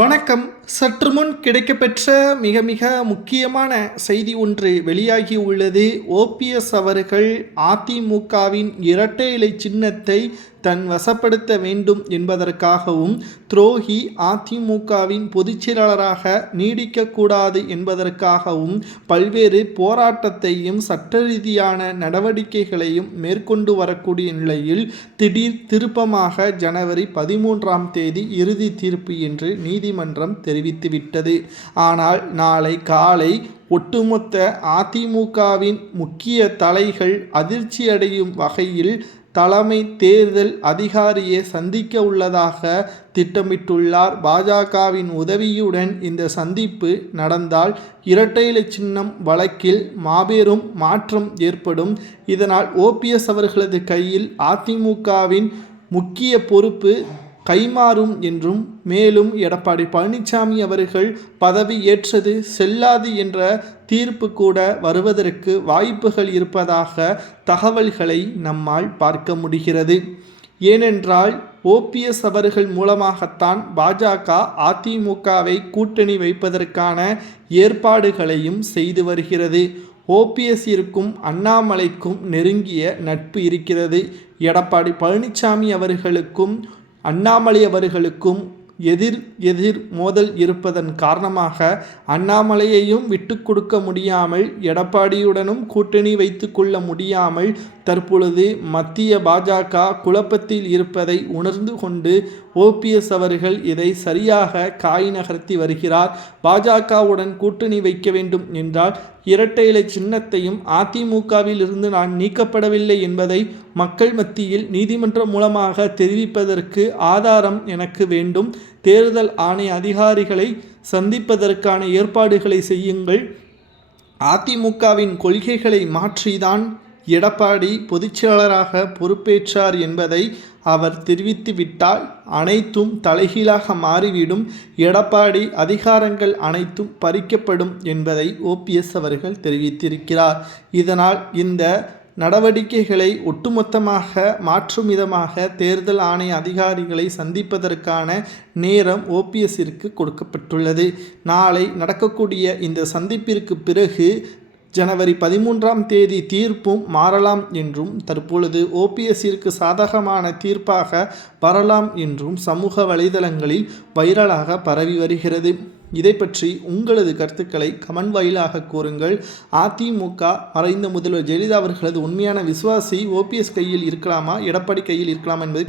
வணக்கம். சற்று முன் கிடைக்கப்பெற்ற மிக மிக முக்கியமான செய்தி ஒன்று வெளியாகி உள்ளது. ஓபிஎஸ் அவர்கள் அதிமுகவின் இரட்டை இலை சின்னத்தை தன் வசப்படுத்த வேண்டும் என்பதற்காகவும், துரோகி அதிமுகவின் பொதுச்செயலாளராக நீடிக்கக்கூடாது என்பதற்காகவும் பல்வேறு போராட்டத்தையும் சட்ட ரீதியான நடவடிக்கைகளையும் மேற்கொண்டு வரக்கூடிய நிலையில் திடீர் திருப்பமாக ஜனவரி 13ஆம் தேதி இறுதி தீர்ப்பு என்று நீதிமன்றம் தெரிவித்துவிட்டது. ஆனால் நாளை காலை ஒட்டுமொத்த அதிமுகவின் முக்கிய தலைகள் அதிர்ச்சியடையும் வகையில் தலைமை தேர்தல் அதிகாரியை சந்திக்க உள்ளதாக திட்டமிட்டுள்ளார். பாஜகவின் உதவியுடன் இந்த சந்திப்பு நடந்தால் இரட்டை இலை சின்னம் வழக்கில் மாபெரும் மாற்றம் ஏற்படும். இதனால் ஓபிஎஸ் அவர்களது கையில் அதிமுகவின் முக்கிய பொறுப்பு கைமாறும் என்றும், மேலும் எடப்பாடி பழனிசாமி அவர்கள் பதவி ஏற்றது செல்லாது என்ற தீர்ப்பு கூட வருவதற்கு வாய்ப்புகள் இருப்பதாக தகவல்களை நம்மால் பார்க்க முடிகிறது. ஏனென்றால் ஓபிஎஸ் அவர்கள் மூலமாகத்தான் பாஜக அதிமுகவை கூட்டணி வைப்பதற்கான ஏற்பாடுகளையும் செய்து வருகிறது. ஓபிஎஸ் இருக்கும் அண்ணாமலைக்கும் நெருங்கிய நட்பு இருக்கிறது. எடப்பாடி பழனிசாமி அவர்களுக்கும் அண்ணாமலை அவர்களுக்கும் எதிர் மோதல் இருப்பதன் காரணமாக அண்ணாமலையையும் விட்டு கொடுக்க முடியாமல், எடப்பாடியுடனும் கூட்டணி வைத்து கொள்ள முடியாமல் தற்பொழுது மத்திய பாஜக குழப்பத்தில் இருப்பதை உணர்ந்து கொண்டு ஓபிஎஸ் அவர்கள் இதை சரியாக காய் நகர்த்தி வருகிறார். பாஜகவுடன் கூட்டணி வைக்க வேண்டும் என்றால் இரட்டை இலை சின்னத்தையும் அதிமுகவில் இருந்து நான் நீக்கப்படவில்லை என்பதை மக்கள் மத்தியில் நீதிமன்றம் மூலமாக தெரிவிப்பதற்கு ஆதாரம் எனக்கு வேண்டும். தேர்தல் ஆணைய அதிகாரிகளை சந்திப்பதற்கான ஏற்பாடுகளை செய்யுங்கள். அதிமுகவின் கொள்கைகளை மாற்றிதான் எடப்பாடி பொதுச்செயலாளராக பொறுப்பேற்றார் என்பதை அவர் தெரிவித்துவிட்டால் அனைத்தும் தலைகீழாக மாறிவிடும். எடப்பாடி அதிகாரங்கள் அனைத்தும் பறிக்கப்படும் என்பதை ஓபிஎஸ் அவர்கள் தெரிவித்திருக்கிறார். இதனால் இந்த நடவடிக்கைகளை ஒட்டுமொத்தமாக மாற்றும் விதமாக தேர்தல் ஆணைய அதிகாரிகளை சந்திப்பதற்கான நேரம் ஓபிஎஸ்ஸிற்கு கொடுக்கப்பட்டுள்ளது. நாளை நடக்கக்கூடிய இந்த சந்திப்பிற்கு பிறகு ஜனவரி 13ஆம் தேதி தீர்ப்பும் மாறலாம் என்றும், தற்பொழுது ஓபிஎஸ்ஸிற்கு சாதகமான தீர்ப்பாக வரலாம் என்றும் சமூக வலைதளங்களில் வைரலாக பரவி வருகிறது. இதை பற்றி உங்களது கருத்துக்களை கமெண்ட் வாயிலாக கூறுங்கள். அதிமுக மறைந்த முதல்வர் ஜெயலலிதா அவர்களது உண்மையான விசுவாசி ஓபிஎஸ் கையில் இருக்கலாமா, எடப்பாடி கையில் இருக்கலாமா என்பதை